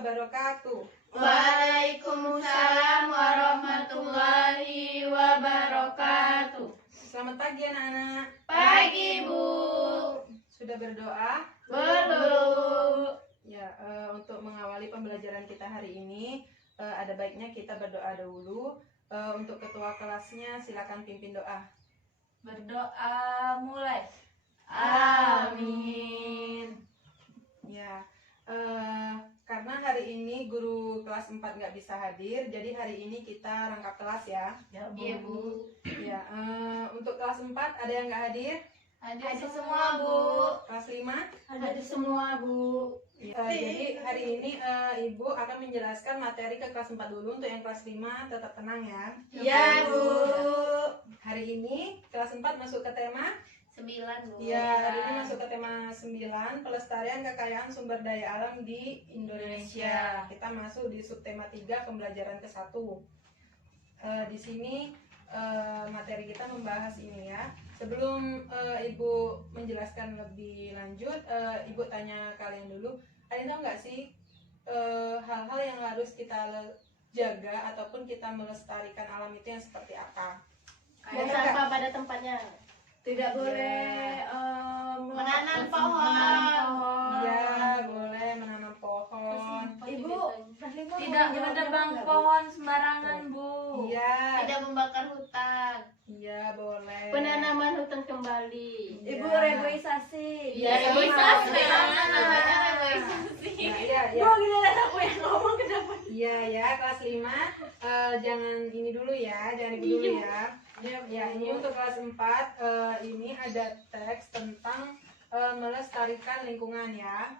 wabarakatuh. Waalaikumsalam warahmatullahi wabarakatuh. Selamat pagi anak-anak. Pagi Bu. Sudah berdoa? Belum. Ya, untuk mengawali pembelajaran kita hari ini, ada baiknya kita berdoa dulu. Untuk ketua kelasnya silakan pimpin doa. Berdoa mulai. Amin. Ya, karena hari ini guru kelas 4 nggak bisa hadir, jadi hari ini kita rangkap kelas ya. Ya Bu. Ya, untuk kelas 4 ada yang nggak hadir? Hadir semua Bu. Kelas 5? Hadir semua Bu. Jadi hari ini Ibu akan menjelaskan materi ke kelas 4 dulu. Untuk yang kelas 5 tetap tenang ya. Ya Bu. Hari ini kelas 4 masuk ke tema 9 Bu. ya, hari ini masuk ke tema 9, pelestarian kekayaan sumber daya alam di Indonesia. Kita masuk di subtema 3, pembelajaran ke-1. Di sini materi kita membahas ini ya. Sebelum Ibu menjelaskan lebih lanjut, Ibu tanya kalian dulu, ada yang tahu nggak sih hal-hal yang harus kita jaga ataupun kita melestarikan alam itu yang seperti apa? Buang sampah pada tempatnya. Tidak boleh menanam pohon. Iya, boleh menanam pohon. Ibu, tidak menebang pohon sembarangan Bu. Iya. Tidak membakar hutan. Iya, boleh. Penanaman hutan kembali. Ibu, reboisasi. Iya, reboisasi. namanya reboisasi. Iya. Giliran aku yang ngomong kenapa? Iya ya, kelas 5 jangan ini dulu ya, jangan ibu dulu ya. Ya, ini untuk kelas 4 ini ada teks tentang melestarikan lingkungan ya.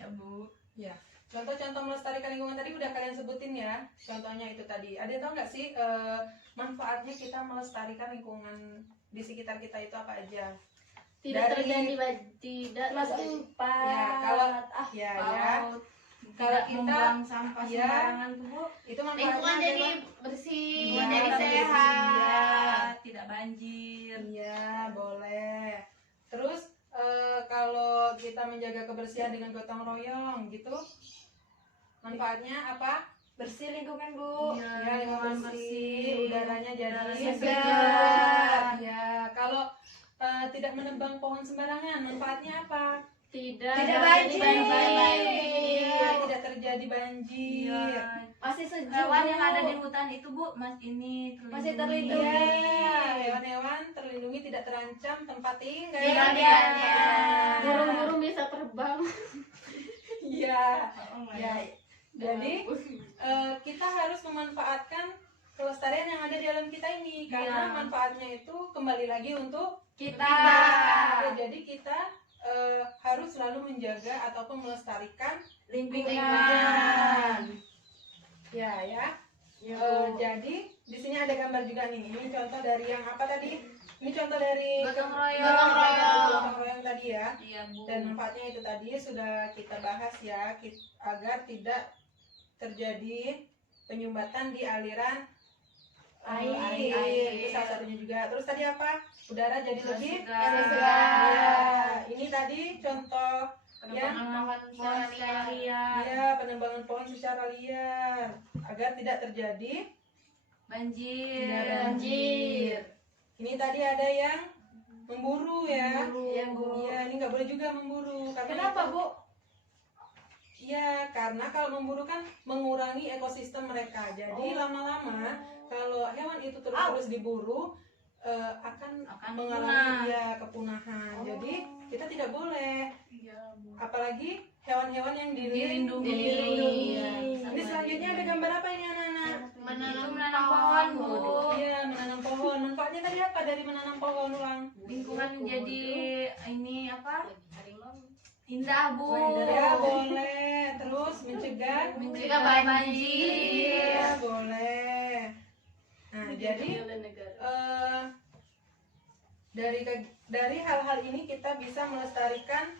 Ya Bu. Ya. Contoh-contoh melestarikan lingkungan tadi udah kalian sebutin ya. Contohnya itu tadi. Ada yang tahu nggak sih manfaatnya kita melestarikan lingkungan di sekitar kita itu apa aja? Tidak terjadi tidak sampah. Ya, kalau ya. Kalau kita membuang sampah ya, sembarangan Bu. itu manfaatnya Lingkungan jadi adalah- bersih, Iya, jadi bersih, sehat, iya. tidak banjir. Iya, boleh. Terus kalau kita menjaga kebersihan dengan gotong royong gitu, manfaatnya apa? Bersih lingkungan Bu. Ya, lingkungan bersih, udaranya jadi segar. Ya, kalau tidak menebang pohon sembarangan, manfaatnya apa? Tidak banjir. Iya, Tidak terjadi banjir. masih sejuk. Hewan yang ada di hutan itu Bu, ini Masih terlindungi. terlindungi. Iya, hewan-hewan terlindungi, tidak terancam tempat tinggal. Tinggalnya. Burung-burung bisa terbang. Iya. Ya, jadi kita harus memanfaatkan kelestarian yang ada di alam kita ini, karena manfaatnya itu kembali lagi untuk Kita. Ya, jadi kita harus selalu menjaga ataupun melestarikan Lingkungan. Ya. Jadi di sini ada gambar juga nih. Ini contoh dari yang apa tadi? Ini contoh dari Gotong royong. gotong royong tadi ya. Iya Bu. Dan manfaatnya itu tadi sudah kita bahas ya, agar tidak terjadi penyumbatan di aliran air. Itu salah satunya juga. Terus tadi apa? Udara jadi lebih segar. Ya, ini tadi contoh yang Penebangan secara liar. ya, penebangan pohon secara liar agar tidak terjadi Banjir. banjir. Ini tadi ada yang memburu ya. Iya Bu. Iya, ini nggak boleh juga memburu. Kenapa Bu? Iya, karena kalau memburu kan mengurangi ekosistem mereka. Jadi lama-lama kalau hewan itu terus-terus diburu akan mengalami kepunahan. Jadi kita tidak boleh. Apalagi hewan-hewan yang dilindungi. Dilindungi. Iya. Ini selanjutnya ada gambar apa ini anak-anak? Menanam pohon Bu. Iya, menanam pohon. Manfaatnya tadi apa dari menanam pohon, Ulang? Lingkungan jadi ini apa? Indah Bu. Ya, boleh. Terus mencegah Mencegah banjir. Iya, boleh. Nah, jadi dari hal-hal ini kita bisa melestarikan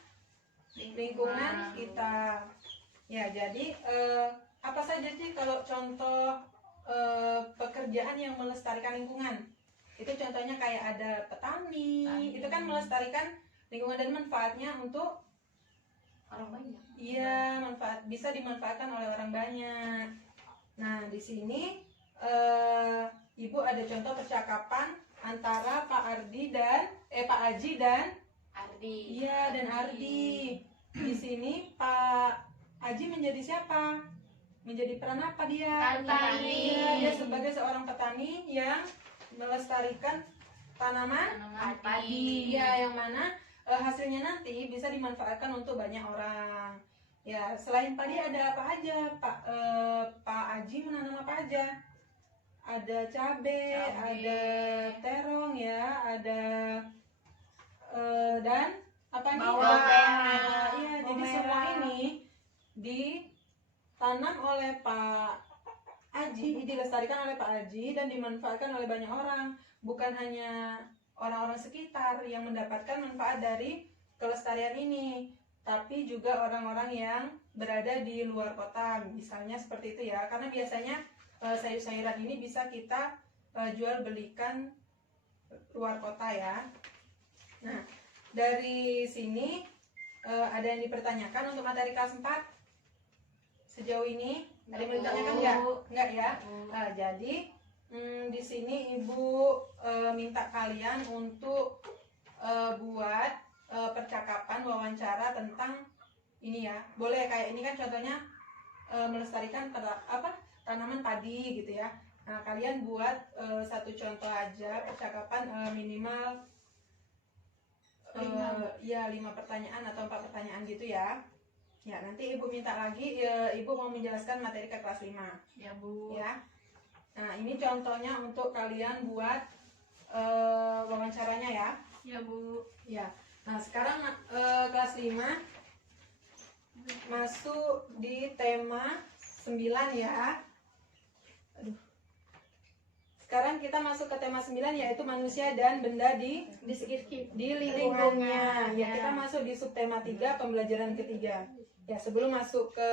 lingkungan kita. Ya, jadi apa saja sih kalau contoh pekerjaan yang melestarikan lingkungan? Itu contohnya kayak ada petani, itu kan melestarikan lingkungan dan manfaatnya untuk orang banyak. Iya, bisa dimanfaatkan oleh orang banyak. Nah, di sini Ibu ada contoh percakapan antara Pak Aji dan Ardi. iya dan Ardi. Di sini Pak Aji menjadi siapa? Menjadi peran apa dia? Petani. Iya, dia sebagai seorang petani yang melestarikan tanaman Tanaman padi. iya, yang mana hasilnya nanti bisa dimanfaatkan untuk banyak orang. Ya, selain padi ada apa aja? Pak Aji menanam apa aja? Ada cabai, ada terong ya, ada dan apa nih? Bawang Nah, iya, bawang jadi merah. semua ini ditanam oleh Pak Aji, dilestarikan oleh Pak Aji dan dimanfaatkan oleh banyak orang. Bukan hanya orang-orang sekitar yang mendapatkan manfaat dari kelestarian ini, tapi juga orang-orang yang berada di luar kota, misalnya seperti itu ya. Karena biasanya sayur-sayuran ini bisa kita jual belikan luar kota ya. Nah, dari sini ada yang dipertanyakan untuk materi kelas 4 sejauh ini? Ada yang ditanyakan nggak? Nggak ya? Nah, jadi di sini Ibu minta kalian untuk buat percakapan wawancara tentang ini ya. Boleh kayak ini kan contohnya melestarikan tanaman padi gitu ya. Nah, kalian buat satu contoh aja percakapan minimal 5 pertanyaan atau 4 pertanyaan gitu ya. Ya, nanti Ibu minta lagi, Ibu mau menjelaskan materi ke kelas 5. Ya, Bu. Ya. Nah, ini contohnya untuk kalian buat wawancaranya ya. Ya, Bu. Ya. Nah, sekarang kelas 5 masuk di tema 9 ya. Aduh. Sekarang kita masuk ke tema 9 yaitu manusia dan benda di lingkungannya. Ya, kita masuk di subtema 3 pembelajaran ketiga. Ya, sebelum masuk ke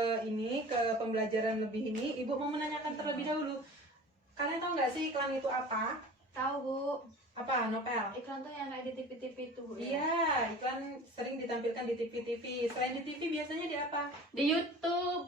pembelajaran lebih ini, Ibu mau menanyakan terlebih dahulu. Kalian tahu nggak sih iklan itu apa? Tahu, Bu. Apa, Nopel? Iklan tuh yang kayak di TV-TV itu, Bu. Ya? Iya, iklan sering ditampilkan di TV-TV. Selain di TV biasanya di apa? Di YouTube.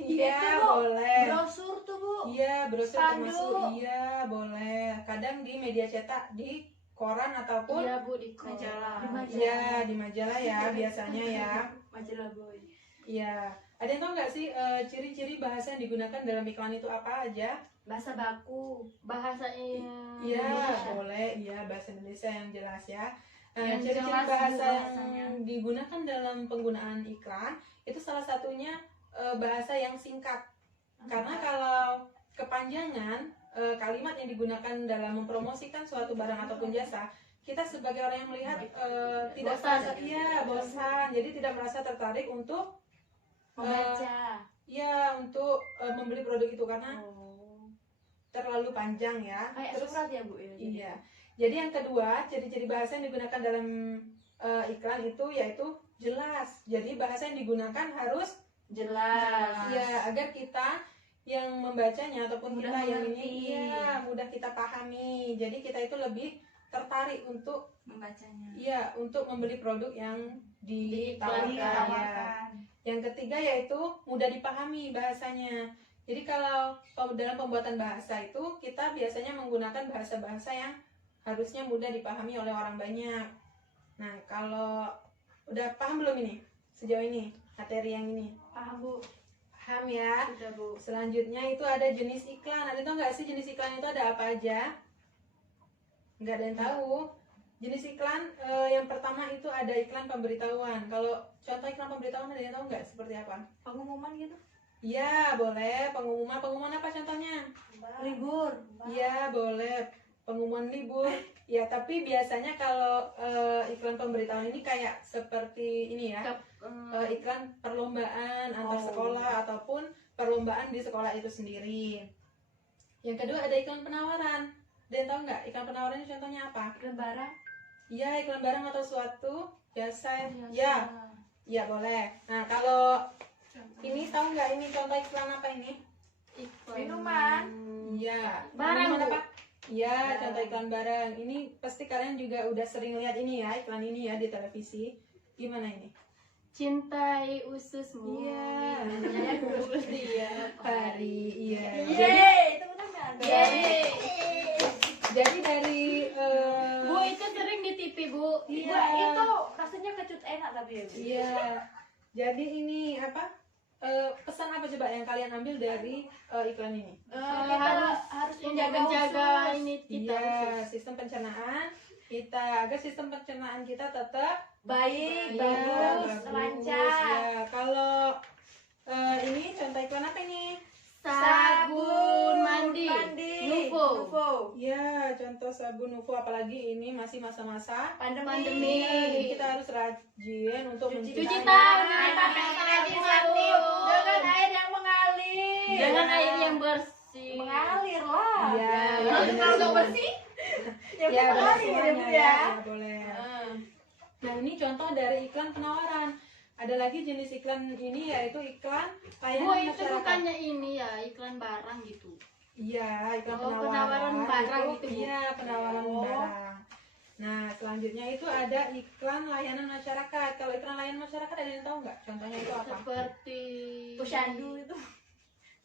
Iya, Itu, Bu. boleh. Brosur tuh, Bu. Iya, brosur Spanduk. termasuk. Iya, boleh. Kadang di media cetak, di koran ataupun Iya, Bu, di Majalah. Di majalah. iya, di majalah ya biasanya ya. Majalah, Boy. Iya. Ada yang tahu nggak sih ciri-ciri bahasa yang digunakan dalam iklan itu apa aja? Bahasa baku. Bahasanya Iya, Indonesia. boleh. Iya, bahasa Indonesia yang jelas ya. Yang Ciri-ciri jelas bahasa bahasanya. yang digunakan dalam penggunaan iklan itu salah satunya bahasa yang singkat. Karena kalau kepanjangan kalimat yang digunakan dalam mempromosikan suatu barang ataupun jasa, kita sebagai orang yang melihat tidak Bosan. bosan, jadi tidak merasa tertarik untuk Membaca. untuk membeli produk itu karena Oh. terlalu panjang ya. Kayak Terus surat ya, Bu, ya. jadi. iya. Jadi yang kedua, ciri-ciri bahasa yang digunakan dalam iklan itu yaitu jelas. Jadi bahasa yang digunakan harus Jelas. ya agar kita yang membacanya ataupun Mudah kita yang mengerti. ini ya mudah kita pahami. Jadi kita itu lebih tertarik untuk Membacanya. untuk membeli produk yang ditawarkan. Ya. Ditawarkan. Yang ketiga yaitu mudah dipahami bahasanya. Jadi kalau dalam pembuatan bahasa itu kita biasanya menggunakan bahasa-bahasa yang harusnya mudah dipahami oleh orang banyak. Nah, kalau udah paham belum ini sejauh ini materi yang ini? Paham, Bu. Paham ya? Sudah, Bu. Selanjutnya itu ada jenis iklan. Ada tau nggak sih jenis iklan itu ada apa aja? Nggak ada yang tahu. Jenis iklan yang pertama itu ada iklan pemberitahuan. Kalau contoh iklan pemberitahuan ada yang tahu nggak seperti apa? Pengumuman gitu. Iya, boleh. Pengumuman apa contohnya? Libur. Iya, boleh. Pengumuman libur. Ya, tapi biasanya kalau iklan pemberitahuan ini kayak seperti ini ya. Iklan perlombaan antar Oh. sekolah ataupun perlombaan di sekolah itu sendiri. Yang kedua ada iklan penawaran. Ada yang tahu nggak iklan penawaran ini contohnya apa? Iklan barang. Iya, iklan barang atau suatu jasa. Ya, ya boleh. Nah, kalau ini tahu nggak ini contoh iklan apa ini? Minuman. Iya. Barang, Minuman Bu. apa? Iya, Barang. contoh iklan barang. Ini pasti kalian juga udah sering lihat ini ya, iklan ini ya di televisi. Gimana ini? Cintai ususmu. Iya. Menyambut dia Hari, iya. Yeay, itu benar nggak ada? Yeay. Jadi dari Bu itu sering di TV, Bu. Iya. Wah, itu rasanya kecut enak tapi ya. Bu. Iya. Jadi ini apa? Pesan apa coba yang kalian ambil dari iklan ini? Kita harus menjaga ini kita Iya, usus. sistem pencernaan kita agar sistem pencernaan kita tetap baik, iya, bagus, bagus. lancar. Ya, kalau ini contoh iklan apa ini? Sabun mandi. Nuvo. Ya, contoh sabun Nuvo, apalagi ini masih masa-masa Pandemi. Jadi kita harus rajin untuk Cuci mencuci tangan. Dengan air yang mengalir. Dengan air yang bersih. mengalir lah. Iya, Ya, benar kalau sih. bersih, ya Ya, mengalir ya, Bu, ya. boleh. Nah, ini contoh dari iklan penawaran. Ada lagi jenis iklan ini yaitu iklan Bu layanan itu masyarakat. bukannya ini ya iklan barang gitu. Iya, iklan Oh, penawaran barang itu, Bu. Iya, penawaran Oh. barang. Nah, selanjutnya itu ada iklan layanan masyarakat. Kalau iklan layanan masyarakat ada yang tahu nggak? Contohnya itu apa? Seperti Posyandu itu.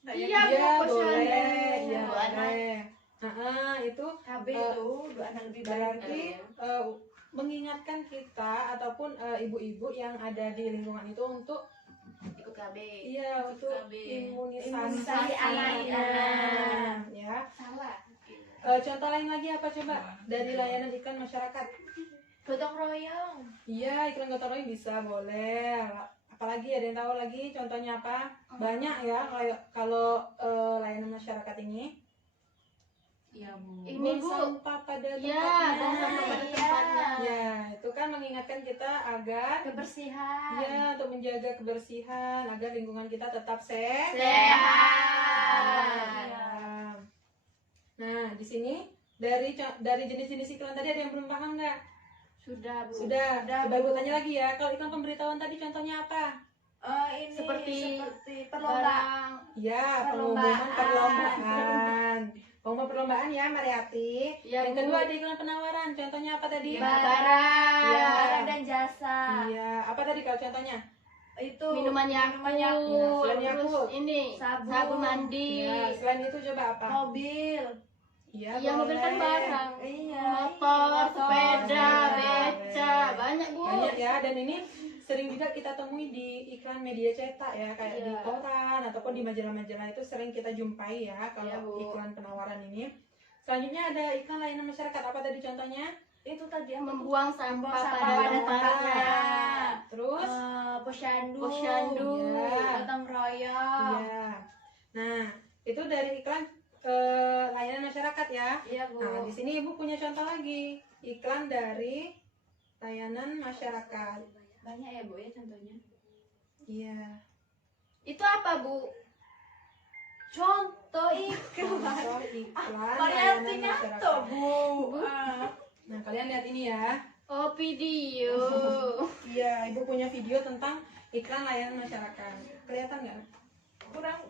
Iya, Bu, Iya, posyandu. boleh. Iya, Bu, anak. boleh. Nah, itu KB itu dua anak lebih baik. berarti mengingatkan kita ataupun ibu-ibu yang ada di lingkungan itu untuk ikut KB. iya untuk KB. imunisasi anaknya. ya. Salah. Contoh lain lagi apa coba dari layanan iklan masyarakat? Gotong royong. Iya, iklan gotong royong bisa, boleh. Apalagi ada yang tahu lagi contohnya apa? Banyak ya kalau layanan masyarakat ini. Iya, Bu. Buang Ini, Bu. sampah pada Iya, tempatnya. buang sampah pada Iya. tempatnya. Ya, itu kan mengingatkan kita agar Kebersihan. ya untuk menjaga kebersihan agar lingkungan kita tetap sehat. Sehat. Ya. Nah, di sini dari jenis-jenis iklan tadi ada yang belum paham nggak? Sudah, Bu. Sudah. Sudah, Coba Bu. ibu tanya lagi ya. Kalau iklan pemberitahuan tadi contohnya apa? Ini Seperti perlombaan. Barang. Ya, Perlombaan. perlombaan. Pengumuman perlombaan ya, Mariati. Ya, Yang Bu. kedua ada iklan penawaran. Contohnya apa tadi? Iya. Barang. Iya. Barang dan jasa. Iya, apa tadi kalau contohnya? Itu Minuman Yakult. Yakult. Selain Terus Yakult. ini Sabun. mandi. Ya, selain itu coba apa? mobil. Iya, Iya, mobil kan boleh. barang. Iya. Motor, sepeda, Boleh. beca, banyak, Bu. Banyak ya, dan ini sering juga kita temui di iklan media cetak ya, kayak di Iya. koran ataupun di majalah-majalah itu sering kita jumpai ya kalau Iya, Bu. iklan penawaran ini. Selanjutnya ada iklan layanan masyarakat. Apa tadi contohnya? Itu tadi yang Membuang sampah sampah pada pada tempatnya. tempatnya. Terus? posyandu. Posyandu. Iya. Gotong royong. Iya. Nah, itu dari iklan layanan masyarakat ya. Iya, Bu. Nah, di sini Ibu punya contoh lagi. Iklan dari layanan masyarakat. Banyak ya, Bu ya contohnya. Iya. Itu apa, Bu? Contoh iklan. Contoh iklan Mariati layanan nyato, masyarakat. Bu. Ah. Nah, kalian lihat ini ya. Oh, video. Iya, Ibu punya video tentang iklan layanan masyarakat. Kelihatan nggak?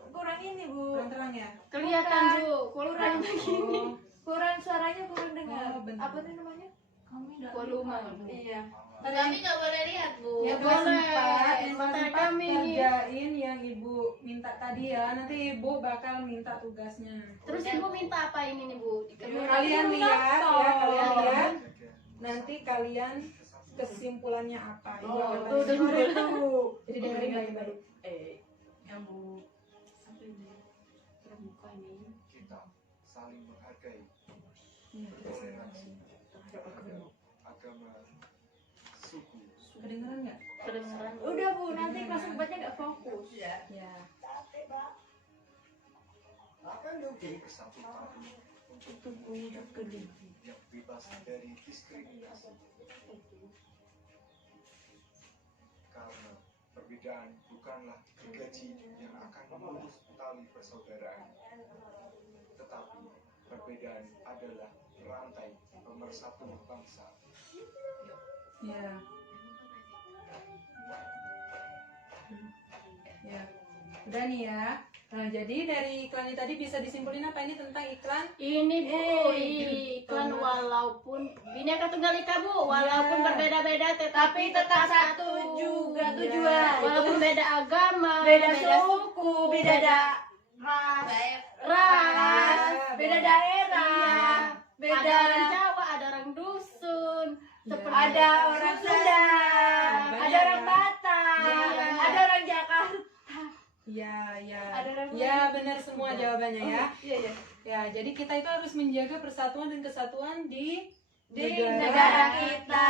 Kurang ini, Bu. Kurang terang ya? Kelihatan, Bu. Kurang. Oh, Kurang suaranya kurang dengar. Oh, benar. Apa itu namanya? Kami nggak Volume. lihat. Iya. Kami nggak boleh lihat, Bu. ya Boleh. sempat, yang Mata sempat kami ini. kerjain yang Ibu minta tadi ya. Nanti Ibu bakal minta tugasnya. Terus Ibu minta apa ini nih, Bu? Kalian lihat nonton. ya, kalian lihat. Nanti kalian kesimpulannya apa? Ibu akan tuh, kasih. dengerin Jadi dengerin baik-baik. Kamu sampai ini terbuka ini. Kita saling menghargai Iya, toleransi agama, suku, kedengeran nggak? Kedengeran. Udah, Bu, nanti kelas 4-nya nggak fokus. Ya. kesatuan untuk mewujudkan yang bebas dari diskriminasi. Karena perbedaan bukanlah gergaji yang akan memutus tali persaudaraan, tetapi perbedaan adalah rantai pemersatu bangsa. Ya. Ya. Udah nih ya. Nah, jadi dari iklan ini tadi bisa disimpulin apa ini tentang iklan? Ini Bu, iklan walaupun Bhinneka Tunggal Ika Bu, walaupun Iya. berbeda-beda Tapi tetap satu juga Iya. tujuan. Walaupun beda agama, Beda suku, beda ras, beda daerah, Iya. Ada orang beda Jawa, ada orang dusun, seperti ada orang Sunda, Banyak ada orang ya. Batak, Iya. ada orang Jakarta. Ya, ya. Ada orang Ya, benar semua jawabannya ya. Iya, iya. Ya, jadi kita itu harus menjaga persatuan dan kesatuan di Negara kita.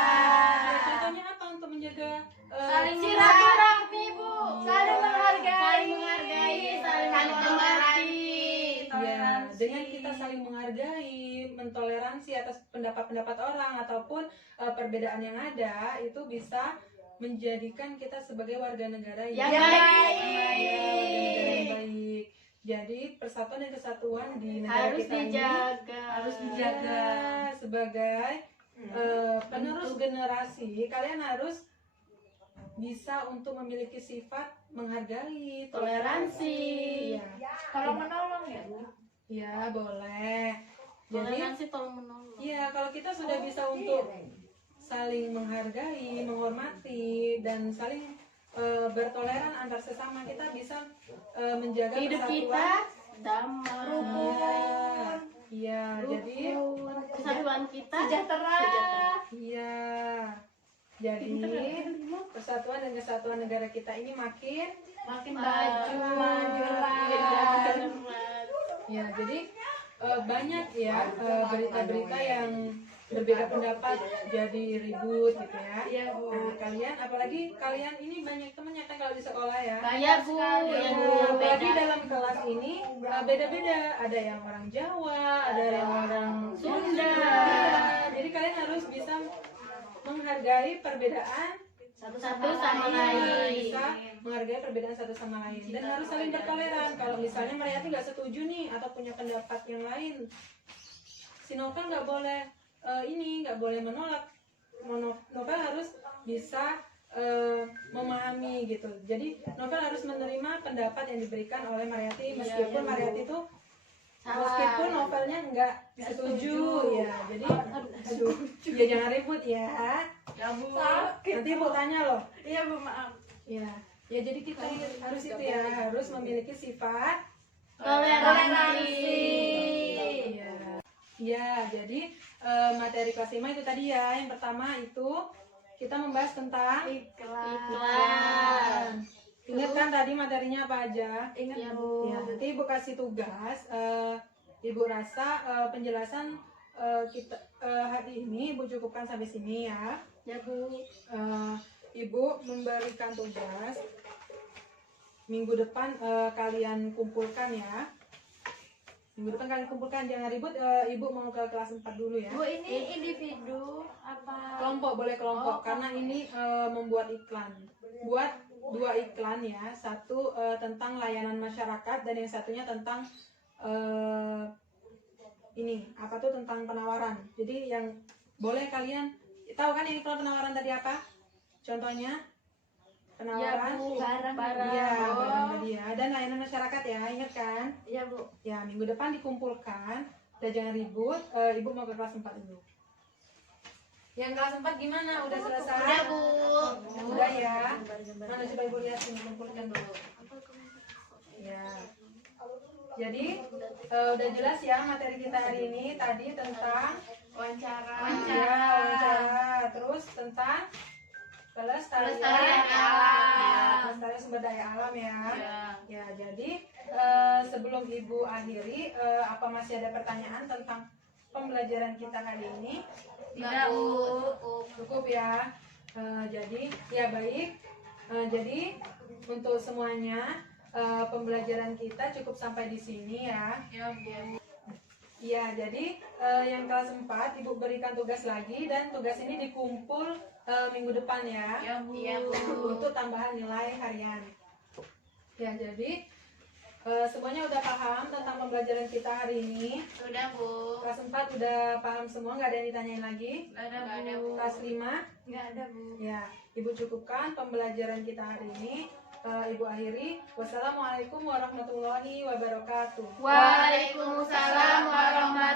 Ya, contohnya apa untuk menjaga Saling silaturahmi Bu, Saling menghargai. saling menghargai, saling menghormati. Ya, dengan kita saling menghargai, mentoleransi atas pendapat-pendapat orang ataupun perbedaan yang ada, itu bisa menjadikan kita sebagai warga negara Yang yang baik. warga negara yang baik. Jadi persatuan dan kesatuan di negara Harus kita ini dijaga. Harus dijaga. sebagai penerus generasi. Kalian harus bisa untuk memiliki sifat menghargai, toleransi. Ya, Kalau menolong ya, Bu. ya boleh. Jadi Toleransi tolong menolong. iya, kalau kita sudah bisa untuk saling menghargai, menghormati, dan saling bertoleran antar sesama, kita bisa menjaga Hidup kita persatuan. damai. Iya, jadi Persatuan kita Sejahtera. iya. Jadi persatuan dan kesatuan negara kita ini makin Makin maju. majulah. ya. Jadi banyak ya berita-berita yang berbeda pendapat jadi ribut gitu ya. Iya, Bu. Nah, kalian apalagi kalian ini banyak temennya kan kalau di sekolah ya. Iya Bu, yang Apalagi beda. dalam kelas ini beda-beda. Ada yang orang Jawa, ada yang orang Sunda. Jadi kalian harus bisa menghargai perbedaan Satu sama lain. bisa menghargai perbedaan satu sama lain dan harus saling bertoleran. Kalau misalnya mereka nggak setuju nih atau punya pendapat yang lain, si Novel nggak boleh nggak boleh menolak. Novel harus bisa memahami gitu. Jadi Novel harus menerima pendapat yang diberikan oleh Mariati meskipun Mariati itu meskipun novelnya nggak setuju ya. Jadi aduh, ya jangan ribut ya. Ya, Bu. Nanti Bu tanya loh. Iya, Bu, maaf. Ya, ya jadi kita harus itu ya, harus memiliki sifat Toleransi. ya. Ya, jadi materi kelas 5 itu tadi ya. Yang pertama itu kita membahas tentang Iklan. Ingat kan tadi materinya apa aja? Ingat, Ya, Bu. Ya, nanti Ibu kasih tugas. Ibu rasa penjelasan kita hari ini Ibu cukupkan sampai sini ya. Ya Bu. Ibu memberikan tugas minggu depan kalian kumpulkan ya. Minggu depan kalian kumpulkan, jangan ribut. Ibu mau ke kelas 4 dulu ya. Bu, ini individu apa? Kelompok, boleh kelompok karena ini membuat iklan. Buat 2 iklan ya. Satu tentang layanan masyarakat dan yang satunya tentang ini apa tuh tentang penawaran. Jadi yang boleh kalian tahu kan yang iklan penawaran tadi apa? Contohnya penawaran Barang. iya, barang tadi ya. Dan layanan masyarakat ya, ingat kan? Iya, Bu. Ya, minggu depan dikumpulkan. Dan jangan ribut, Ibu mau ke kelas 4 dulu. Yang kelas 4 gimana? Udah selesai? Udah Bu. Udah ya. Mana coba Ibu lihat sini, kumpulkan dulu. Ya. Jadi udah jelas ya materi kita hari ini tadi tentang Wawancara. wawancara, terus tentang pelestarian Pelestarian alam. Ya, pelestarian sumber daya alam ya. Ya. Ya, jadi sebelum Ibu akhiri, apa masih ada pertanyaan tentang pembelajaran kita hari ini? Tidak Bu. Cukup ya. Jadi ya baik. Jadi untuk semuanya pembelajaran kita cukup sampai di sini ya. Ya Bu. Iya, jadi yang kelas 4 Ibu berikan tugas lagi dan tugas ini dikumpul minggu depan ya. Ya Bu. Ya Bu. Untuk tambahan nilai harian. Ya, jadi semuanya udah paham tentang pembelajaran kita hari ini. Sudah Bu. Kelas 4 udah paham semua, nggak ada yang ditanyain lagi. Nggak ada Bu. Kelas 5, Nggak ada, Bu. ya Ibu cukupkan pembelajaran kita hari ini. Ibu akhiri. Wassalamualaikum warahmatullahi wabarakatuh. Waalaikumsalam warahmatullahi